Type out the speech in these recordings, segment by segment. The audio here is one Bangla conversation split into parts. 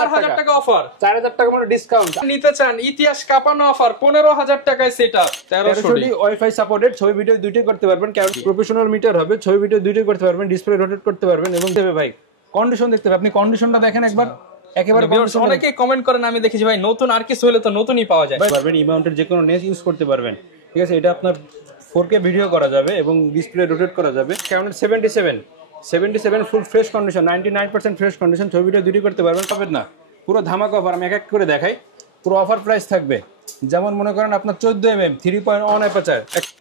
4000 টাকা অফার, 4000 টাকা মানে ডিসকাউন্ট। নিতে চান ইতিহাস কাঁপানো অফার 15000 টাকায় সেটা 1300 ওয়াইফাই সাপোর্টেড, ছবি ভিডিও দুইটাই করতে পারবেন। কারণ প্রফেশনাল মিটার হবে, ছবি ভিডিও দুইটাই করতে পারবেন, ডিসপ্লে রোটেট করতে পারবেন এবং দেবে ভাই কন্ডিশন দেখতে হবে। আপনি কন্ডিশনটা দেখেন একবার, একেবারে অনেকে কমেন্ট করেন, আমি দেখেছি ভাই নতুন আর কিছু হলে তো নতুনই পাওয়া যায় পারবেন। ই মাউন্টের যে কোনো নেস ইউজ করতে পারবেন, ঠিক আছে। এটা আপনার 4K ভিডিও করা যাবে এবং ডিসপ্লে রোটেট করা যাবে। Camera 77 full fresh condition, 99% fresh condition, ছবি ভিডিও দুটোই করতে পারবেন। পাবেন না পুরো ধামাকা অফার, আমি এক এক করে দেখাই। পুরো অফার প্রাইস থাকবে, যেমন মনে করেন আপনার 14mm 3.1 অ্যাপারচার।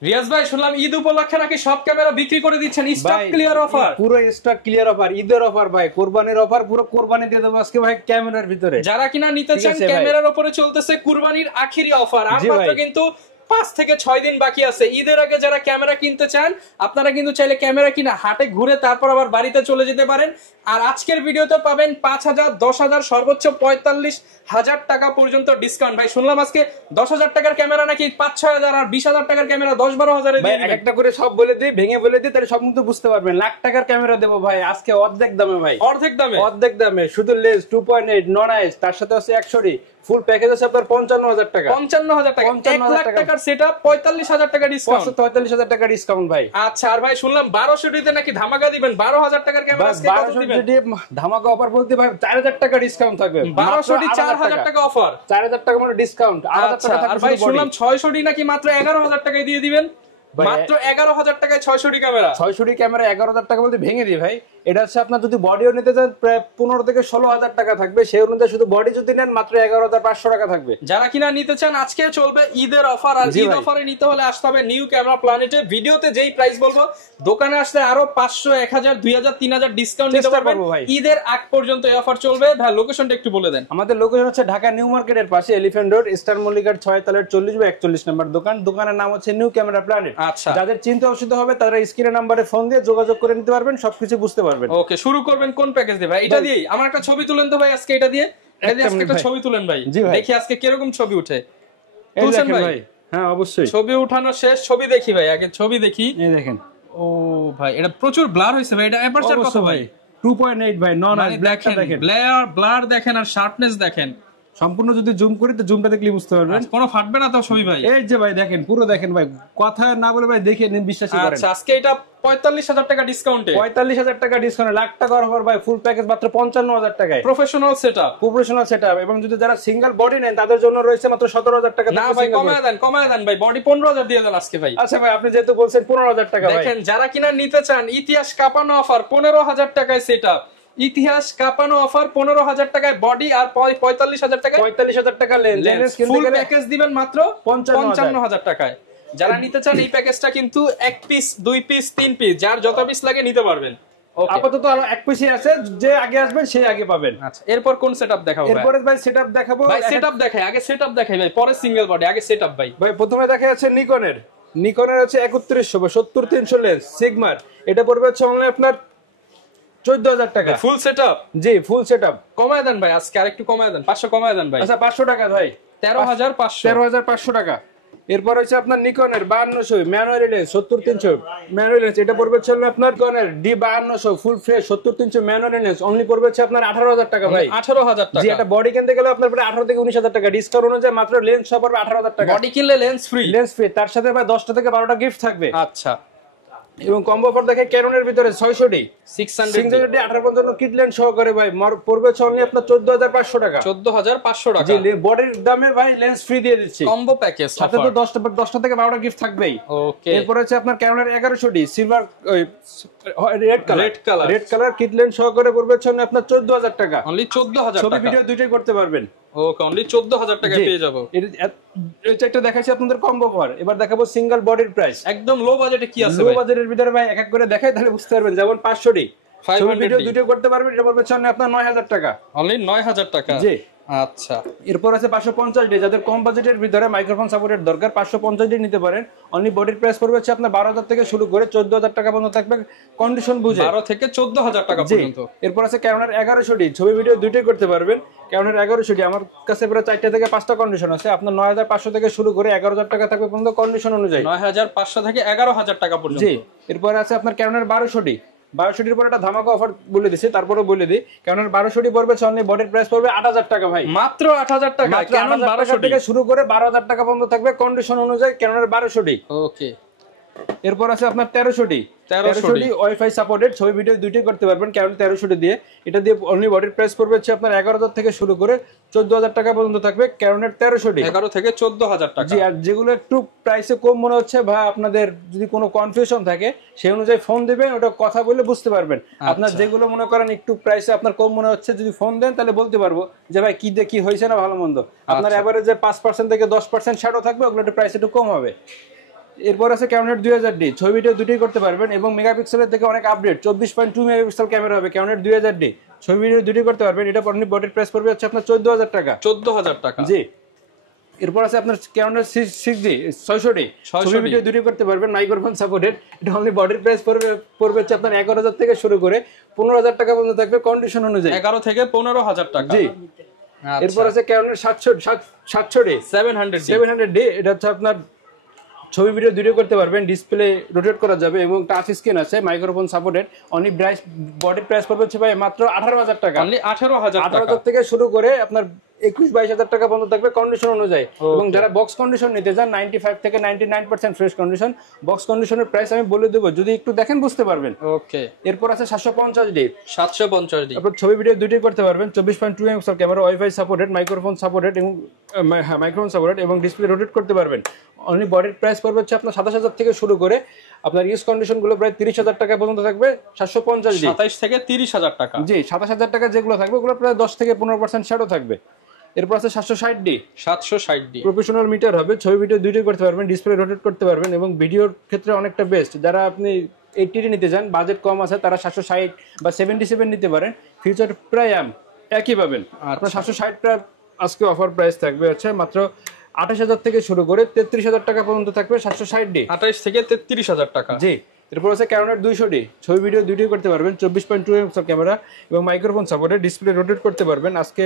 রিয়াজ ভাই শুনলাম ঈদ উপলক্ষে নাকি সব ক্যামেরা বিক্রি করে দিচ্ছেন, স্টক ক্লিয়ার অফার, পুরো স্টক ক্লিয়ার অফার, ঈদের অফার ভাই, কোরবানির অফার, পুরো কোরবানি দিয়ে দেবো আজকে ভাই ক্যামেরার ভিতরে। যারা কিনা নিতে চান ক্যামেরার উপরে চলতেছে কুরবানির আখেরি অফার, আর মাত্র কিন্তু 5 থেকে 6 দিন বাকি আছে ঈদের আগে। যারা ক্যামেরা কিনতে চান আপনারা কিন্তু চাইলে ক্যামেরা কিনা হাটে ঘুরে তারপর আবার বাড়িতে চলে যেতে পারেন। আর আজকের ভিডিওতে পাবেন 5000, 10000, সর্বোচ্চ 45000 টাকা পর্যন্ত ডিসকাউন্ট। ভাই শুনলাম আজকে 10000 টাকার ক্যামেরা নাকি 5-6000, আর 20000 টাকার ক্যামেরা 10-12 এ দিয়ে দিবেন। একটা করে সব বলে দিই, ভেঙে বলে দিই, তাহলে সব কিন্তু বুঝতে পারবেন। লাখ টাকার ক্যামেরা দেবো ভাই আজকে অর্ধেক দামে ভাই, অর্ধেক দামে শুধু লেন্স 2.8 নন আইস, তার সাথে আছে 100 ফুল প্যাকেজ আছে আপনার 55000 টাকা। 55000 টাকা, 1 লাখ টাকার সেটআপ 45000 টাকা ডিসকাউন্ট, 45000 টাকা ডিসকাউন্ট ভাই। আচ্ছা, আর ভাই শুনলাম 1200 তে নাকি ধামাকা দিবেন, 12000 টাকার ক্যামেরা আজকে কত দিবেন? ধামাকা অফার বলতে ভাই 4000 টাকা ডিসকাউন্ট থাকবে, 1200 4000 টাকা অফার, 4000 টাকা মানে ডিসকাউন্ট। আর ভাই শুনলাম 600 নাকি মাত্র 11000 টাকায় দিয়ে দিবেন, মাত্র 11000 টাকায় 600 ক্যামেরা। 600 ক্যামেরা 11000 টাকা বলতে ভেঙে দিই ভাই। এটা হচ্ছে আপনার যদি বডিও নিতে চান প্রায় 15 থেকে 16000 টাকা থাকবে, সেই অনুযায়ী শুধু বডি যদি নেন মাত্র 11500 টাকা থাকবে। যারা কিনা নিতে চান আজকে চলবে ঈদের অফার, আর ঈদ অফারে নিতে হলে আসতে হবে নিউ ক্যামেরা প্ল্যানেটে। ভিডিওতে যেই প্রাইস বলবো দোকানে আসলে আরো 500, 1000, 2000, 3000 ডিসকাউন্ট দিতে পারবেন ঈদের আগ পর্যন্ত এই অফার চলবে। ভাই লোকেশনটা একটু বলে দেন। আমাদের লোকেশন হচ্ছে ঢাকা নিউ মার্কেটের পাশে এলিফ্যান্ট রোড, স্টার মল্লিকার 6 তলার 40/41 নম্বর দোকান। দোকানের নাম হচ্ছে নিউ ক্যামেরা প্ল্যানেট। আচ্ছা, যাদের চিন্তা অসুবিধা হবে তারা স্ক্রিনের নম্বরে ফোন দিয়ে যোগাযোগ করে নিতে পারবেন, সবকিছু বুঝতে পারবেন। ওকে, শুরু করবেন কোন প্যাকেজ দিয়ে ভাই? এটা দিয়ে আমার একটা ছবি তুলেন তো ভাই আজকে, এটা দিয়ে আজকে একটা ছবি তুলেন ভাই, দেখি আজকে কিরকম ছবি উঠে। তুলছেন ভাই? হ্যাঁ অবশ্যই, ছবি উঠানো শেষ, ছবি দেখি ভাই, আগে ছবি দেখি। এই দেখেন, ও ভাই এটা প্রচুর ব্লার হইছে ভাই, এটা অ্যাপারচার কত ভাই? 2.8 ভাই, নন আইস ব্ল্যাকটা দেখেন, ব্লার দেখেন আর শার্পনেস দেখেন। সম্পূর্ণ যদি জুম করি তো জুমটা দেখলে বুঝতে পারবেন, কোনো ফাটবে না তো ছবি ভাই। এই যে ভাই দেখেন, পুরো দেখেন ভাই, কথা না বলে ভাই দেখে নিন, বিশ্বাসই করেন। আচ্ছা, আজকে এটা 45000 টাকা ডিসকাউন্টে, 45000 টাকা ডিসকাউন্টে, লাখ টাকা অফার ভাই, ফুল প্যাকেজ মাত্র 55000 টাকায়, প্রফেশনাল সেটআপ। এবং যদি যারা সিঙ্গেল বডি নেন তাদের জন্য রয়েছে মাত্র 17000 টাকা। না ভাই কমায় দেন ভাই, বডি 15000 দিয়ে দেন আজকে ভাই। আচ্ছা ভাই, আপনি যেহেতু বলছেন 15000 টাকা, দেখেন যারা কিনা নিতে চান ইতিহাস কাঁপানো অফার 15000 টাকায় সেটআপ, ইতিহাস কাঁপানো অফার 15000 টাকায় বডি আর 45000 টাকা লেন্স, ফুল প্যাকেজ দিবেন মাত্র 55000 টাকায়। যারা নিতে চান এই প্যাকেজটা কিন্তু 1 পিস, 2 পিস, 3 পিস, যার যত পিস লাগে নিতে পারবেন। আপাতত আরো 1 পিসই আছে, যে আগে আসবেন সেই আগে পাবেন। আচ্ছা, এরপর কোন সেটআপ দেখাবো ভাই? এরপর ভাই সেটআপ দেখাবো ভাই, সেটআপ দেখাই, আগে সেটআপ দেখাই ভাই, পরে সিঙ্গেল বডি, আগে সেটআপ ভাই। ভাই প্রথমে দেখা যাচ্ছে নিকনের হচ্ছে 3100 70-300 লেন্স সিগমার, এটা পড়বে হচ্ছে অনলি আপনার 14000 টাকা ফুল সেটআপ। জি, ফুল সেটআপ। কমায় দেন ভাই, আজকে আরেকটু কমায় দেন, 500 কমায় দেন ভাই। আচ্ছা 500 টাকা ভাই, 13500 টাকা। এরপর হচ্ছে আপনার নিকনের 5200 ম্যানুয়াল লেন্স 70-300 ম্যানুয়াল লেন্স, এটা পড়বে হচ্ছে আপনার নিকনের D5200 full fresh 70-300 manual lens, only পড়বে হচ্ছে আপনার 18000 টাকা ভাই। 18000 টাকা। জি, এটা বডি কিনতে গেলে আপনার প্রায় 18 থেকে 19000 টাকা, ডিসকাউন্ট অনুযায়ী মাত্র লেন্স সহ পড়বে 18000 টাকা। বডি কিনলে লেন্স ফ্রি, তার সাথে ভাই 10টা থেকে 12টা গিফট থাকবে। আচ্ছা, এবং কম্বো অফার দেখে ক্যাননের ভিতরে 600 600 18 জন্য কিট লেন্স সহকারে ভাই পড়বে অনলি আপনার 14500 টাকা। 14500 টাকা। জি, বডির দামে ভাই লেন্স ফ্রি দিয়ে দিচ্ছি, কম্বো প্যাকেজ, সাথে তো 10টা থেকে 12টা গিফট থাকবেই। ওকে, এরপর হচ্ছে আপনার ক্যাননের 1100 silver red colour kit lens সহকারে পড়বে অনলি আপনার 14000 টাকা, অনলি 14000 টাকা। ছবি ভিডিও দুইটাই করতে পারবেন। ওকে, অনলি 14000 টাকা পেয়ে যাব। এটা একটা দেখাচ্ছি আপনাদের কম্বো অফার, এবার দেখাবো সিঙ্গেল বডির প্রাইস। একদম লো বাজেটে কি আছে ভাই? লো বাজেটের ভিতরে ভাই এক এক করে দেখাই, তাহলে বুঝতে পারবেন। যেমন 500 ছবি ভিডিও দুটো করতে পারবেন, এটা পড়বে আপনার 9000 টাকা, অনলি 9000 টাকা। জি, আচ্ছা, এরপর আছে 550 যাদের কম বাজেটের ভিতরে মাইক্রোফোন সাপোর্টের দরকার 550 নিতে পারেন। অনলি বডির প্রাইস পড়বে হচ্ছে আপনার 12000 থেকে শুরু করে 14000 টাকা পর্যন্ত থাকবে, কন্ডিশন বুঝে 12 থেকে 14000 টাকা পর্যন্ত। এরপর আছে ক্যানোনের 1100 ছবি ভিডিও দুটোই করতে পারবেন। ক্যানোনের 1100 আমার কাছে প্রায় 4টা থেকে 5টা কন্ডিশন আছে, আপনার 9500 থেকে শুরু করে 11000 টাকা থাকবে পর্যন্ত কন্ডিশন অনুযায়ী, 9500 থেকে 11000 টাকা পর্যন্ত। জি, এরপর আছে আপনার ক্যানোনের 1200 1200 পরে একটা ধামাকা অফার বলে দিছি, তারপরে বলে দিই কারণ 1200 পড়বে অনলি বডির প্রাইস পড়বে 8000 টাকা ভাই, মাত্র 8000 টাকা। ক্যানন 1200 থেকে শুরু করে 12000 টাকা পর্যন্ত থাকবে কন্ডিশন অনুযায়ী ক্যাননের 1200। ওকে, এরপর আছে আপনার 1300 ওয়াইফাই সাপোর্টেড, ছবি ভিডিও দুইটাই করতে পারবেন ক্যানন 1300 দিয়ে। এটা দিয়ে অনলি বডির প্রাইস পড়বে হচ্ছে আপনার 11000 থেকে শুরু করে 14000 টাকা পর্যন্ত থাকবে ক্যাননের 1300। 11 থেকে 14000 টাকা। জি, আর যেগুলো একটু প্রাইসে কম মনে হচ্ছে বা আপনাদের যদি কোনো কনফিউশন থাকে সেই অনুযায়ী ফোন দিবেন, ওটা কথা বলে বুঝতে পারবেন। আপনার যেগুলো মনে করেন একটু প্রাইসে আপনার কম মনে হচ্ছে, যদি ফোন দেন তাহলে বলতে পারবো যে ভাই কি দিয়ে কি হয়েছে না ভালো মন্দ। আপনার এভারেজে 5% থেকে 10% শ্যাডো থাকবে, ওগুলো একটু প্রাইস একটু কম হবে। এরপর আছে ক্যামেরার 2000D, ছবি ভিডিও দুটোই করতে পারবেন এবং মেগাপিক্সেলের থেকে অনেক আপডেট 24.2 মেগাপিক্সেল ক্যামেরা হবে ক্যামেরার 2000D, ছবি ভিডিও দুটোই করতে পারবেন। এটা পরে বডির প্রাইস পড়বে হচ্ছে আপনার 14000 টাকা। 14000 টাকা, জি। এরপর আছে আপনার ক্যামেরার 6D 600D, ছবি ভিডিও দুটোই করতে পারবেন মাইক্রোফোন সাপোর্টেড। এটা অনলি বডির প্রাইস পড়বে হচ্ছে আপনার 11000 থেকে শুরু করে 15000 টাকা পর্যন্ত থাকবে কন্ডিশন অনুযায়ী। 11 থেকে 15000 টাকা। জি। এরপর আছে ক্যামেরার 700D 700D, এটা হচ্ছে আপনার ছবি ভিডিও দুটো করতে পারবেন, ডিসপ্লে রোটেট করা যাবে এবং টাচ স্ক্রিন আছে, microphone supported. Only body price পড়বে হচ্ছে ভাই মাত্র 18000 টাকা। অনলি 18000 টাকা। 18000 থেকে শুরু করে আপনার 21-22 টাকা পর্যন্ত থাকবে কন্ডিশন অনুযায়ী। এবং যারা বক্স কন্ডিশন নিতে চান 95 থেকে 99% ফ্রেশ কন্ডিশন, বক্স কন্ডিশনের প্রাইস আমি বলে দেবো, যদি একটু দেখেন বুঝতে পারবেন। ওকে। এরপর আছে 750D 750D, আপনার ছবি ভিডিও দুটোই করতে পারবেন, 24.2 megapixel camera, wifi supported, microphone supported এবং মাইক্রোফোন সাপোর্টেড এবং ডিসপ্লে রোটেট করতে পারবেন। অনলি বডির প্রাইস পড়বে হচ্ছে আপনার 27000 থেকে শুরু করে আপনার ইউজ কন্ডিশন গুলো প্রায় 30000 টাকা পর্যন্ত থাকবে 750D। 27 থেকে 30000 টাকা। জি, 27000 টাকা যেগুলো থাকবে ওগুলো প্রায় 10 থেকে 15% শ্যাডো থাকবে। এরপর আছে 760D প্রফেশনাল মিটার হবে, ছবি ভিডিও দুটোই করতে পারবেন, ডিসপ্লে রোটেট করতে পারবেন এবং ভিডিওর ক্ষেত্রে অনেকটা বেস্ট। যারা আপনি 80D নিতে চান, বাজেট কম আছে, তারা 760 বা 77 নিতে পারেন, ফিচার প্রায় একই পাবেন। আপনার 760টা আজকে অফার প্রাইস থাকবে হচ্ছে মাত্র 28000 থেকে শুরু করে 33000 টাকা পর্যন্ত থাকবে 760D। 28 থেকে 33000 টাকা। জি। এরপর আছে ক্যাননের 200D, ছবি ভিডিও দুটোই করতে পারবেন, 24.2 মেগাপিক্সেল ক্যামেরা এবং মাইক্রোফোন সাপোর্টেড, ডিসপ্লে রোটেট করতে পারবেন। আজকে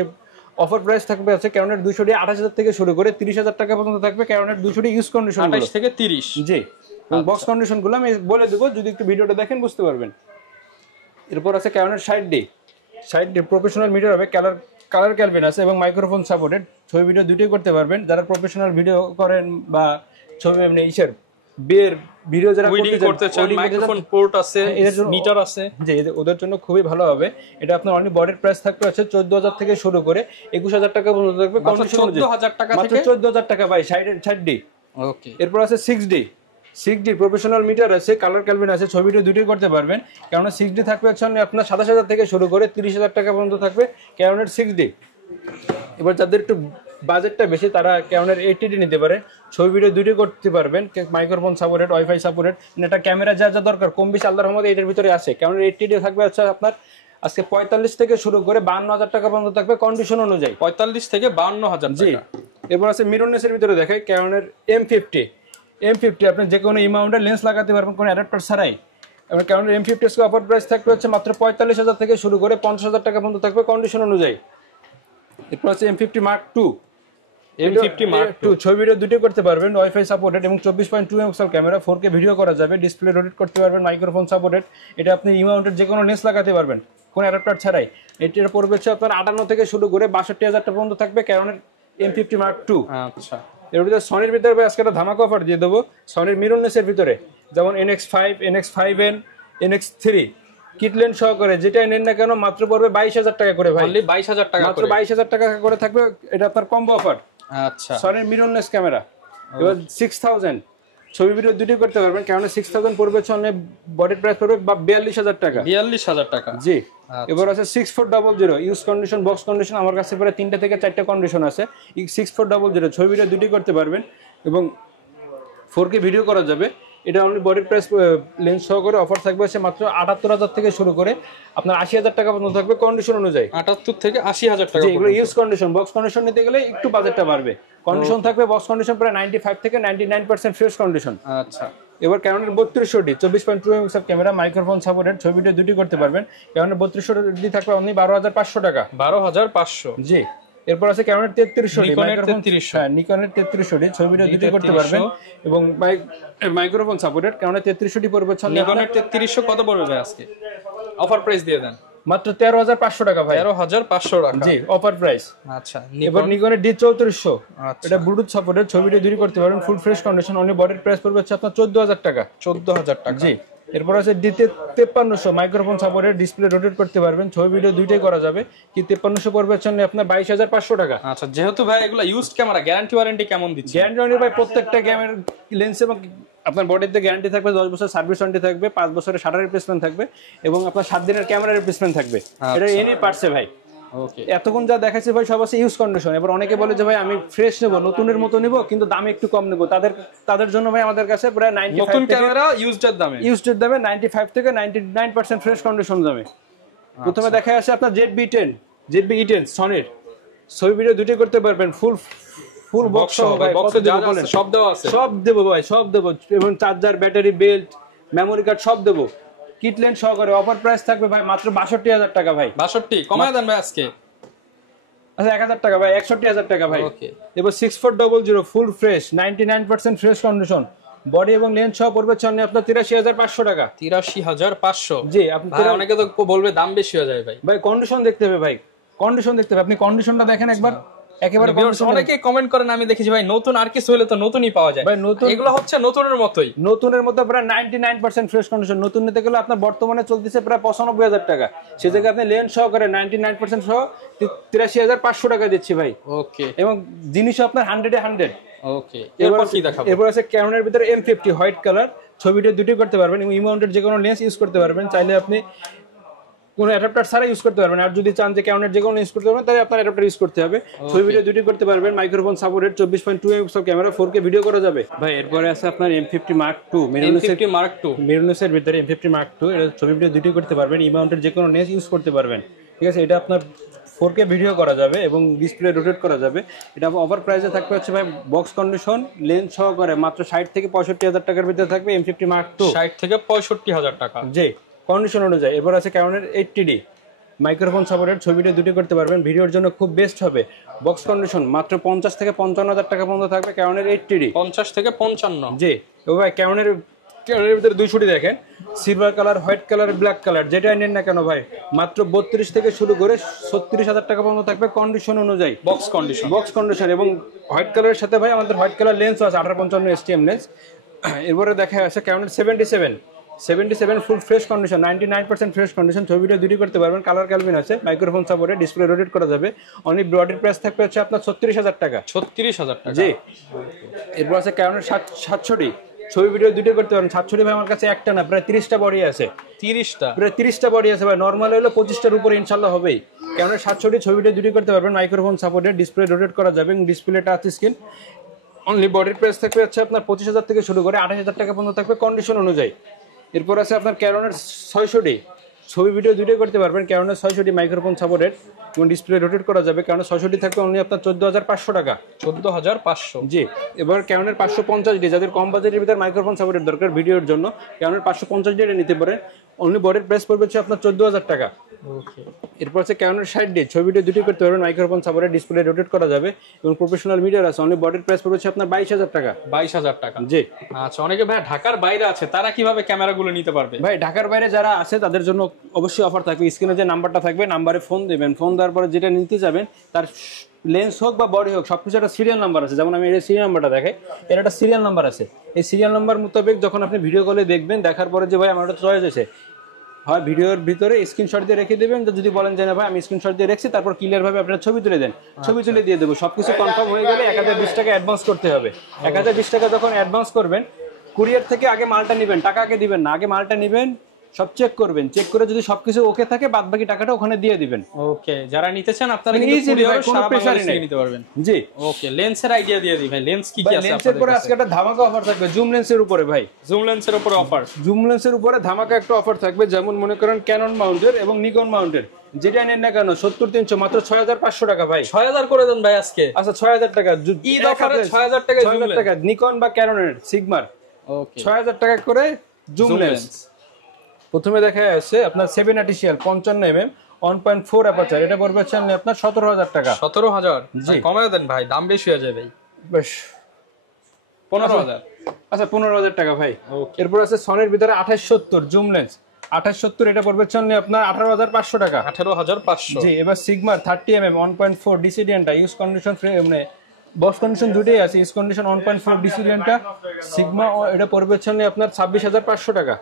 অফার প্রাইস থাকবে আছে ক্যাননের 200D 28000 থেকে শুরু করে 30000 টাকা পর্যন্ত থাকবে ক্যাননের 200D ইউজ কন্ডিশন 28 থেকে 30। জি। বক্স কন্ডিশন গুলো আমি বলে দেবো, যদি একটু ভিডিওটা দেখেন বুঝতে পারবেন। এরপর আছে ক্যাননের 60D প্রফেশনাল মিটার হবে, কালার ক্যালভিন আছে এবং মাইক্রোফোন সাপোর্টেড, ছবি ভিডিও দুটোই করতে পারবেন। যারা প্রফেশনাল ভিডিও করেন বা ছবি এমনি বিয়ের ভিডিও যারা করতে চান, মাইক্রোফোন পোর্ট আছে, মিটার আছে, যে ওদের জন্য খুবই ভালো হবে। এটা আপনার অনলি বডির প্রাইস থাকবে হচ্ছে 14000 থেকে শুরু করে 21000 টাকা পর্যন্ত থাকবে। 14000 টাকা থেকে 14000 টাকা ভাই 60D। ওকে। এরপর আছে 6D প্রফেশনাল মিটার আছে, কালার ক্যালভিন আছে, ছবি ভিডিও দুটোই করতে পারবেন। কারণ 6D থাকবে হচ্ছে আপনার 27000 থেকে শুরু করে 30000 টাকা পর্যন্ত থাকবে ক্যাননের 6D। এবার যাদের একটু বাজেটটা বেশি তারা ক্যাননের 80D নিতে পারে, ছবি ভিডিও দুটোই করতে পারবেন, মাইক্রোফোন সাপোর্টেড, ওয়াইফাই সাপোর্টেড। এটা ক্যামেরা যা যা দরকার কম বেশি আল্লাহর রহমতে এটার ভিতরে আছে। ক্যাননের 80D থাকবে হচ্ছে আপনার আজকে 45 থেকে শুরু করে 52000 টাকা পর্যন্ত থাকবে কন্ডিশন অনুযায়ী। 45 থেকে 52000 টাকা। এবার আছে মিররলেসের ভিতরে দেখে ক্যাননের M50 আপনি যে কোনো ইমাউন্টের লেন্স লাগাতে পারবেন কোনো অ্যাডাপ্টার ছাড়াই। এবং ক্যাননের M50 এর অফার প্রাইস থাকবে হচ্ছে মাত্র 45000 থেকে শুরু করে 50000 টাকা পর্যন্ত থাকবে কন্ডিশন অনুযায়ী। এরপর আছে M50 Mark II ছবি ভিডিও দুটোই করতে পারবেন, ওয়াইফাই সাপোর্টেড এবং 24.2 মেগাপিক্সেল ক্যামেরা, 4K ভিডিও করা যাবে, ডিসপ্লে রোটেট করতে পারবেন, মাইক্রোফোন সাপোর্টেড। এটা আপনি ইমাউন্টের যে কোনো লেন্স লাগাতে পারবেন কোনো অ্যাডাপ্টার ছাড়াই। এটার পড়বে হচ্ছে আপনার 58 থেকে শুরু করে 62000 টাকা পর্যন্ত থাকবে ক্যাননের M50 Mark II। আচ্ছা। এর ভিতরে সনির ভিতরে আজকে একটা ধামাকা অফার দিয়ে দেবো সনির মিররলেসের ভিতরে, যেমন NX5, NX5N, NX3 kit lens সহকারে যেটাই নেন না কেন মাত্র পড়বে 22000 টাকা করে ভাই। অনলি 22000 টাকা মাত্র 22000 টাকা করে থাকবে। এটা আপনার কম্বো অফার। আচ্ছা। সনির মিররলেস ক্যামেরা। এবার 6000 ছবি ভিডিও দুটোই করতে পারবেন, কারণ 6000 পড়বে হচ্ছে বডির প্রাইস পড়বে 42000 টাকা। 42000 টাকা। জি। এবার আছে 6400 ইউজ কন্ডিশন, বক্স কন্ডিশন, আমার কাছে প্রায় 3টা থেকে 4টা কন্ডিশন আছে। 6400 ছবি ভিডিও দুটোই করতে পারবেন এবং 4K ভিডিও করা যাবে। এটা অনলি বডির প্রাইস লেন্স সহকারে অফার থাকবে হচ্ছে মাত্র 78000 থেকে শুরু করে আপনার 80000 টাকা পর্যন্ত থাকবে কন্ডিশন অনুযায়ী। 78 থেকে 80000 টাকা। এগুলো ইউজ কন্ডিশন, বক্স কন্ডিশন নিতে গেলে একটু বাজেটটা বাড়বে। কন্ডিশন থাকবে বক্স কন্ডিশন প্রায় 95 থেকে 99% ফ্রেশ কন্ডিশন। আচ্ছা। এবার ক্যাননের 3200D 24.2 megapixel camera, microphone supported, ছবি ভিডিও দুটোই করতে পারবেন। ক্যাননের 3200D থাকবে অনলি 12500 টাকা। 12500। জি। এরপর আছে ক্যাননের 3300D, নিকনের 3300D, ছবি ভিডিও দুটোই করতে পারবেন এবং মাইক্রোফোন সাপোর্টেড। ক্যাননের 3300D পড়বে নিকনের 3300 কত পড়বে ভাই আজকে? অফার প্রাইস দিয়ে দেন মাত্র 13,500 টাকা ভাই। 13,500 টাকা, জি অফার প্রাইস। আচ্ছা এবার নিকনের D3400, এটা ব্লুটুথ সাপোর্টেড, ছবি ভিডিও দুটোই করতে পারবেন, ফুল ফ্রেশ কন্ডিশন, অনলি বডির প্রাইস পড়বে হচ্ছে আপনার 14,000 টাকা। 14,000 টাকা, জি। এরপর আছে D5300, microphone supported, display rotate করতে পারবেন, ছবি ভিডিও দুইটাই করা যাবে। কি 5300 পড়বে হচ্ছে আপনার 22,500 টাকা। আচ্ছা, যেহেতু ভাই এগুলা ইউজড ক্যামেরা, গ্যারান্টি ওয়ারেন্টি কেমন দিচ্ছে? গ্যারান্টি ভাই প্রত্যেকটা ক্যামেরার লেন্স এবং আপনার বডিতে গ্যারান্টি থাকবে, 10 বছর সার্ভিস ওয়ারেন্টি থাকবে, 5 বছরের শাটার রিপ্লেসমেন্ট থাকবে এবং আপনার 7 দিনের ক্যামেরা রিপ্লেসমেন্ট থাকবে। এটা এনি পারছে ভাই। ওকে, এতক্ষণ যা দেখাচ্ছে ভাই সব আছে ইউজ কন্ডিশন। এবার অনেকে বলে যে ভাই আমি ফ্রেশ নেব, নতুনের মতো নেব, কিন্তু দাম একটু কম নেব, তাদের জন্য ভাই আমাদের কাছে প্রায় 95 নতুন ক্যামেরা ইউজড দামে 95 থেকে 99% ফ্রেশ কন্ডিশন দামে। প্রথমে দেখা আসে আপনার ZB-E10 সনির, ছবি ভিডিও দুটোই করতে পারবেন, ফুল বক্স সহ ভাই, বক্সে যা আছে সব দেওয়া আছে, সব দেব ভাই, সব দেব, এবং charger, battery, belt, memory card সব দেব, কিট লেন্স সহকারে। অফার প্রাইস থাকবে ভাই মাত্র 62,000 টাকা ভাই। 62 কমায় দেন ভাই আজকে। আচ্ছা 1,000 টাকা ভাই, 61,000 টাকা ভাই। ওকে, এবার 6400 full fresh 99% fresh condition, body এবং লেন্স সহ পড়বে হচ্ছে আপনার 83,500 টাকা। 83,500, জি। আপনি অনেকে তো বলবে দাম বেশি হয়ে যায় ভাই। ভাই কন্ডিশন দেখতে হবে ভাই, কন্ডিশন দেখতে হবে। আপনি কন্ডিশনটা দেখেন একবার, একেবারে। অনেকে কমেন্ট করেন, আমি দেখেছি ভাই নতুন আর কিছু হলে তো নতুনই পাওয়া যায় ভাই, নতুন এগুলো হচ্ছে নতুনের মতোই, নতুনের মতো প্রায় 99% ফ্রেশ কন্ডিশন। নতুন নিতে গেলে আপনার বর্তমানে চলতেছে প্রায় 95,000 টাকা, সে জায়গায় আপনি লেন্স সহকারে 99% সহ 83,500 টাকা দিচ্ছি ভাই। ওকে, এবং জিনিসও আপনার 100-এ 100। ওকে, এরপর কি দেখাবো? এরপর আছে ক্যানোনের ভিতরে M50 হোয়াইট কালার, ছবিটা দুটোই করতে পারবেন এবং ইমাউন্টেড যে কোনো লেন্স ইউজ করতে পারবেন। চাইলে আপনি কোনো অ্যাডাপ্টার ছাড়া ইউজ করতে পারবেন, আর যদি চান যে ক্যানোনের যে কোনো ইউজ করতে পারবেন তাহলে আপনার অ্যাডাপ্টার ইউজ করতে হবে। ছবি ভিডিও দুটোই করতে পারবেন, microphone supported, 24.2 megapixel camera, 4K video করা যাবে ভাই। এরপরে আছে আপনার M50 Mark II, মেরুনেসের ভিতরে M50 Mark II, এটা ছবি ভিডিও দুটোই করতে পারবেন, ইমাউন্টেড যে কোনো লেন্স ইউজ করতে পারবেন, ঠিক আছে। এটা আপনার 4K ভিডিও করা যাবে এবং ডিসপ্লে রোটেট করা যাবে। এটা অফার প্রাইসে থাকবে হচ্ছে ভাই বক্স কন্ডিশন, লেন্স সহকারে মাত্র 60 থেকে 65,000 টাকার ভিতরে থাকবে M50 Mark II। 60 থেকে 65,000 টাকা, জি কন্ডিশন অনুযায়ী। এরপর আছে ক্যানোনের 80D, মাইক্রোফোন সাপোর্টেড, ছবিটা দুটো করতে পারবেন, ভিডিওর জন্য খুব বেস্ট হবে। বক্স কন্ডিশন মাত্র 50 থেকে 55,000 টাকা পর্যন্ত থাকবে ক্যানোনের 80D। 50 থেকে 55, জি। ও ভাই ক্যানোনের ভিতরে দুইশোটি দেখেন, silver colour, white colour, black colour, যেটাই নেন না কেন ভাই মাত্র 32 থেকে শুরু করে 36,000 টাকা পর্যন্ত থাকবে কন্ডিশন অনুযায়ী, বক্স কন্ডিশন। এবং হোয়াইট কালারের সাথে ভাই আমাদের হোয়াইট কালার লেন্স আছে, 1855 STM লেন্স। এরপরে দেখা আছে ক্যানোনের 77 full fresh condition, 99% fresh condition, ছবি ভিডিও দুটোই করতে পারবেন, কালার ক্যালভিন আছে, মাইক্রোফোন সাপোর্টে, ডিসপ্লে রোটেট করা যাবে। অনলি বডির প্রাইস থাকবে হচ্ছে আপনার 36,000 টাকা। 36,000 টাকা, জি। এরপর আছে ক্যানোনের 760, ছবি ভিডিও দুটোই করতে পারবেন। 760 ভাই আমার কাছে একটা না, প্রায় 30টা বডি আছে। 30টা বডি আছে ভাই, নর্মাল হলো 25টার উপরে ইনশাল্লাহ হবেই। ক্যানোনের 760 ছবি ভিডিও দুটোই করতে পারবেন, মাইক্রোফোন সাপোর্টে, ডিসপ্লে রোটেট করা যাবে এবং ডিসপ্লে টাচ স্ক্রিন। অনলি বডির প্রাইস থাকবে হচ্ছে আপনার 25,000 থেকে শুরু করে 28,000 টাকা পর্যন্ত থাকবে কন্ডিশন অনুযায়ী। এরপর আছে আপনার ক্যানোনের 600D, ছবি ভিডিও দুটোই করতে পারবেন, ক্যানোনের 600D, মাইক্রোফোন সাপোর্টেড এবং ডিসপ্লে রোটেট করা যাবে। ক্যানোনের 600D থাকবে অনলি আপনার 14,500 টাকা। 14,500, জি। এবার ক্যানোনের 550D, যাদের কম বাজেটের ভিতরে মাইক্রোফোন সাপোর্টের দরকার ভিডিওর জন্য, ক্যানোনের 550D নিতে পারেন। অনলি বডির প্রাইস পড়বে হচ্ছে আপনার 14,000 টাকা। ওকে। এরপর আছে ক্যানোনের 60D, ছবি ভিডিও দুটোই করতে পারবেন, মাইক্রোফোন সাপোর্টেড, ডিসপ্লে রোটেট করা যাবে এবং প্রফেশনাল মিটার আছে। অনলি বডির প্রাইস পড়বে হচ্ছে আপনার 22,000 টাকা। 22,000 টাকা, জি। আচ্ছা, অনেকে ভাই ঢাকার বাইরে আছে, তারা কিভাবে ক্যামেরাগুলো নিতে পারবে? ভাই ঢাকার বাইরে যারা আছে তাদের জন্য অবশ্যই অফার থাকবে। স্ক্রিনে যে নাম্বারটা থাকবে, নাম্বারে ফোন দেবেন, ফোন দেওয়ার পরে যেটা নিতে যাবেন তার লেন্স হোক বা বডি হোক সবকিছু একটা সিরিয়াল নাম্বার আছে। যেমন আমি এই সিরিয়াল নাম্বারটা দেখাই, এর একটা সিরিয়াল নাম্বার আছে। এই সিরিয়াল নাম্বার মোতাবেক যখন আপনি ভিডিও কলে দেখবেন, দেখার পরে যে ভাই আমার একটা চয়েস আছে, হয় ভিডিওর ভিতরে স্ক্রিনশট দিয়ে রেখে দেবেন, যদি বলেন যে না ভাই আমি স্ক্রিনশট দিয়ে রেখেছি, তারপর ক্লিয়ার ভাবে আপনারা ছবি তুলে দেন, ছবি তুলে দিয়ে দেবো। সবকিছু কনফার্ম হয়ে গেলে 1020 টাকা অ্যাডভান্স করতে হবে। 1020 টাকা যখন অ্যাডভান্স করবেন, কুরিয়ার থেকে আগে মালটা নেবেন, টাকা আগে দিবেন না, আগে মালটা নেবেন, সব চেক করবেন, চেক করে যদি সবকিছু ওকে থাকে বাদ বাকি টাকাটা ওখানে দিয়ে দিবেন। ওকে, যারা নিতে চান আপনারা কিন্তু কুরিয়ারে কোনো প্রেসার নেই, নিতে পারবেন। জি। ওকে, লেন্সের আইডিয়া দিয়ে দিই ভাই, লেন্স কি কি আছে? লেন্সের উপরে আজকে একটা ধামাকা অফার থাকবে, জুম লেন্সের উপরে ভাই। জুম লেন্সের উপরে অফার, জুম লেন্সের উপরে ধামাকা একটা অফার থাকবে। যেমন মনে করেন ক্যানন মাউন্টের এবং নিকন মাউন্টের, যেটা নেন না কেন 70-300 মাত্র 6,500 টাকা ভাই। 6,000 করে দেন ভাই আজকে। আচ্ছা 6,000 টাকা, ঈদ অফারে 6,000 টাকা জুম লেন্স, নিকন বা ক্যাননের সিগমার। ওকে, 6,000 টাকা করে জুম লেন্স। প্রথমে দেখা যাচ্ছে আপনার 780 55mm 1.4 অ্যাপারচার, এটা পড়বে হচ্ছে আপনার 17,000 টাকা। 17,000? জি, কমায় দেন ভাই, দাম বেশি হয়ে যায় ভাই। বেশ 15,000। আচ্ছা 15,000 টাকা ভাই। এরপর আছে সনির ভিতরে 2870 জুম লেন্স, 2870 এটা পড়বে হচ্ছে আপনার 18500 টাকা। 18500। জি, এবার সিগমার 30mm 1.4 ডিসিডিএনটা ইউজ কন্ডিশন মানে বক্স কন্ডিশন দুটোই আছে, ইউজ কন্ডিশন 1.4 ডিসিডিএনটা সিগমা, এটা পড়বে হচ্ছে আপনার 26500 টাকা।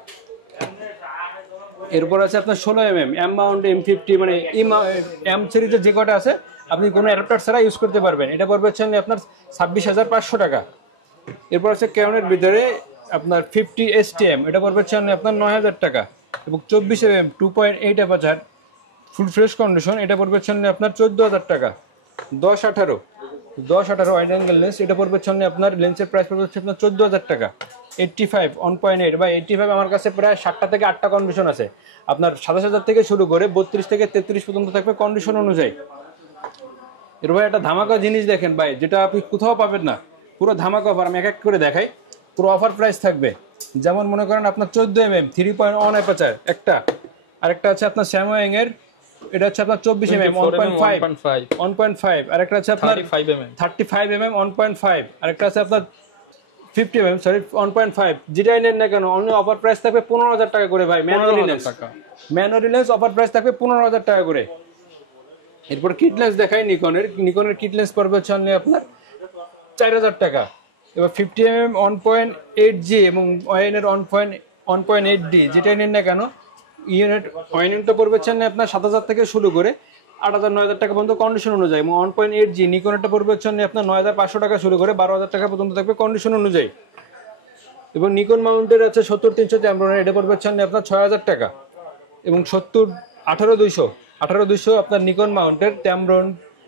এরপর আছে আপনার 16mm এম মাউন্ট M50 মানে এম সিরিজের যে কটা আছে আপনি কোনো অ্যাডাপ্টার ছাড়া ইউজ করতে পারবেন, এটা পড়বে হচ্ছে আপনার 26500 টাকা। এরপর আছে ক্যাননের ভিতরে আপনার 50 STM, এটা পড়বে হচ্ছে আপনার 9000 টাকা। এবং 24mm 2.8 aperture full fresh condition, এটা পড়বে হচ্ছে আপনার 14000 টাকা। 10-18 ওয়াইড অ্যাঙ্গেল লেন্স, এটা পড়বে হচ্ছে আপনার লেন্সের প্রাইস পড়বে হচ্ছে আপনার 14000 টাকা। 85 1.8 বা 85 আমার কাছে প্রায় 7টা থেকে 8টা কন্ডিশন আছে, আপনার 27000 থেকে শুরু করে 32 থেকে 33 পর্যন্ত থাকবে কন্ডিশন অনুযায়ী। এরপর একটা ধামাকা জিনিস দেখেন ভাই, যেটা আপনি কোথাও পাবেন না, পুরো ধামাকা অফার, আমি এক এক করে দেখাই। পুরো অফার প্রাইস থাকবে, যেমন মনে করেন আপনার 14mm 3.1 অ্যাপারচার একটা, আরেকটা আছে আপনার স্যামসাং এর, এটা হচ্ছে আপনার 24mm 1.5, আরেকটা আছে আপনার 35mm 1.5, আরেকটা আছে আপনার 50mm 1.5। যেটাই নেন না কেন অনলি অফার প্রাইস থাকবে 15000 টাকা করে ভাই। ম্যানুয়ালি লেন্স অফার প্রাইস থাকবে 15000 টাকা করে। এরপর কিট লেন্স দেখাই, নিকনের কিট লেন্স পড়বে হচ্ছে আপনার 4000 টাকা। এবার 50mm 1.8G এবং ওয়াইনের 1.8D যেটাই নেন না কেন ওয়াইনটা পড়বে হচ্ছে আপনার 7000 থেকে শুরু করে 8000-9000 টাকা পর্যন্ত কন্ডিশন অনুযায়ী, এবং 1.8G নিকনেরটা পড়বে হচ্ছে আপনার 9500 টাকা শুরু করে 12000 টাকা পর্যন্ত থাকবে কন্ডিশন অনুযায়ী। এবং নিকন মাউন্টের আছে 70-300 ট্যাম্ব্রনের, এটা পড়বে হচ্ছে আপনার 6000 টাকা। এবং 18-200 আপনার নিকন মাউন্টের ট্যাম্ব্রন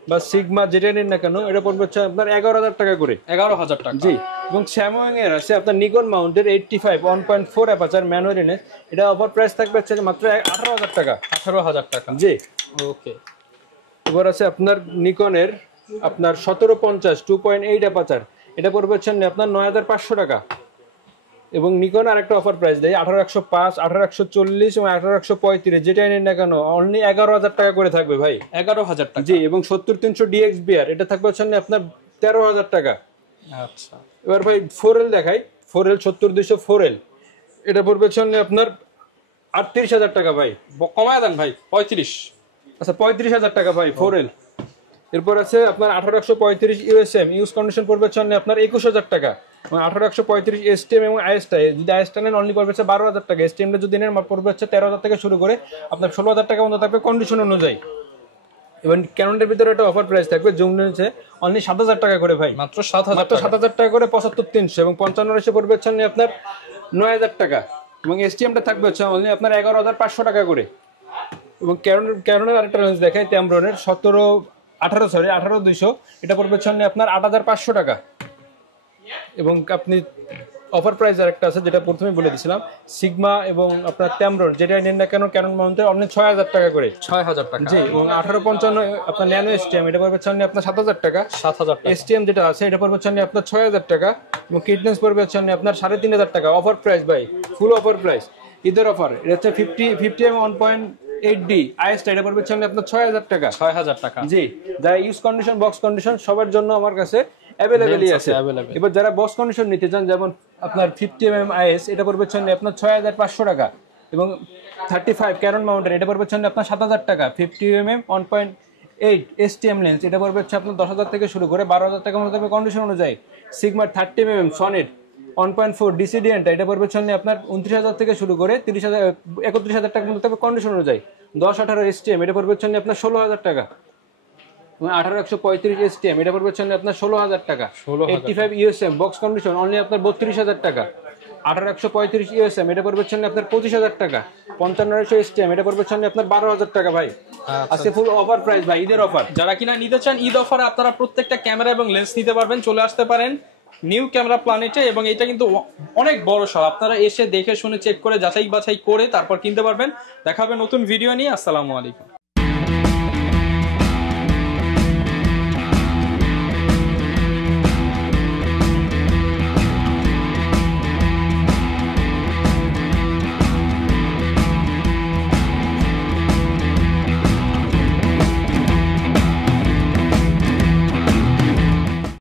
বা সিগমা যেটা নেন না কেন এটা পড়বে হচ্ছে আপনার 11000 টাকা করে। 11000 টাকা। জি, এবং স্যামসাং এর আছে আপনার নিকন মাউন্টের 85 1.4 অ্যাপারচার ম্যানুয়াল লেন্স, এটা অফার প্রাইস থাকবে হচ্ছে মাত্র 18000 টাকা। 18000 টাকা। জি, ওকে। এবার আছে আপনার নিকনের আপনার 1750 2.8 অ্যাপারচার, এটা পড়বে হচ্ছে আপনার 9500 টাকা। এবং নিকন আরেকটা অফার প্রাইস দেয় 18105, 18140 এবং 18135, যেটাই নেন না কেন অনলি 11000 টাকা করে থাকবে ভাই। 11000 টাকা। জি, এবং 70-300 DXBR এটা থাকবে হচ্ছে আপনার 13000 টাকা। আচ্ছা, এবার ভাই 4L দেখাই, 4L 70-200 4L, এটা পড়বে হচ্ছে আপনার 38000 টাকা ভাই। কমায় দেন ভাই 35। আচ্ছা 35000 টাকা ভাই 4L। এরপর আছে আপনার 18135 USM ইউজ কন্ডিশন পড়বে হচ্ছে আপনার 21000 টাকা। 18135 STM এবং আইএসটা, যদি আইএসটা নেন অনলি পড়বে হচ্ছে 12000 টাকা। STMটা যদি নেন পড়বে হচ্ছে 13000 থেকে শুরু করে আপনার 16000 টাকা পর্যন্ত থাকবে কন্ডিশন অনুযায়ী। এবং ক্যাননের ভিতরে একটা অফার প্রাইস থাকবে জুম লেন্সে অনলি 7000 টাকা করে ভাই। মাত্র 7000 টাকা করে 75-300 এবং 55 এসে পড়বে হচ্ছে আপনার 9000 টাকা। এবং STMটা থাকবে হচ্ছে অনলি আপনার 11500 টাকা করে। এবং ক্যাননের আরেকটা লেন্স দেখাই ট্যাম্ব্রনের 18200, এটা পড়বে হচ্ছে আপনার 8500 টাকা। এবং আপনি অফার প্রাইস আরেকটা আছে যেটা প্রথমে বলে দিয়েছিলাম, সিগমা এবং আপনার ট্যাম্ব্রন যেটা নেন না কেন ক্যানন মাউন্টের অনলি 6000 টাকা করে। 6000 টাকা। জি, এবং 1855 আপনার ন্যানো STM, এটা পড়বে হচ্ছে আপনার 7000 টাকা। 7000 টাকা। STM যেটা আছে এটা পড়বে হচ্ছে আপনার 6000 টাকা। এবং কিট লেন্স পড়বে হচ্ছে আপনার 3500 টাকা। অফার প্রাইস ভাই, ফুল অফার প্রাইস, ঈদের অফার। এটা হচ্ছে 50mm 1.8D আইএসটা, এটা পড়বে হচ্ছে আপনার 6000 টাকা। 6000 টাকা। জি, যারা ইউজ কন্ডিশন বক্স কন্ডিশন সবার জন্য আমার কাছে অ্যাভেলেবেলই আছে। এবার যারা বক্স কন্ডিশন নিতে চান, যেমন আপনার 50mm আইএস, এটা পড়বে হচ্ছে আপনার 6500 টাকা। এবং 35 ক্যানন মাউন্টেন, এটা পড়বে হচ্ছে আপনার 7000 টাকা। 50mm 1.8 STM লেন্স, এটা পড়বে হচ্ছে আপনার 10000 থেকে শুরু করে 12000 টাকার মধ্যে থাকবে কন্ডিশন অনুযায়ী। সিগমার 30mm সনিট 1.4 ডিসিডিএনটা, এটা পড়বে হচ্ছে আপনার 29000 থেকে শুরু করে 31000 টাকার মধ্যে থাকবে কন্ডিশন অনুযায়ী। 10-18 STM, এটা পড়বে হচ্ছে আপনার 16000 টাকা। 18135 STM, এটা পড়বে হচ্ছে আপনার 16000 টাকা। 85 USM বক্স কন্ডিশন অনলি আপনার 32000 টাকা। 18135 USM, এটা পড়বে হচ্ছে আপনার 25000 টাকা। 5500 STM, এটা পড়বে হচ্ছে আপনার 12000 টাকা ভাই। আজকে ফুল অফার প্রাইস ভাই, ঈদের অফার। যারা কিনা নিতে চান ঈদ অফারে আপনারা প্রত্যেকটা ক্যামেরা এবং লেন্স নিতে পারবেন, চলে আসতে পারেন নিউ ক্যামেরা প্ল্যানেটে। এবং এটা কিন্তু অনেক বড় শপ, আপনারা এসে দেখে শুনে চেক করে যাচাই বাছাই করে তারপর কিনতে পারবেন। দেখা হবে নতুন ভিডিও নিয়ে। আসসালামু আলাইকুম।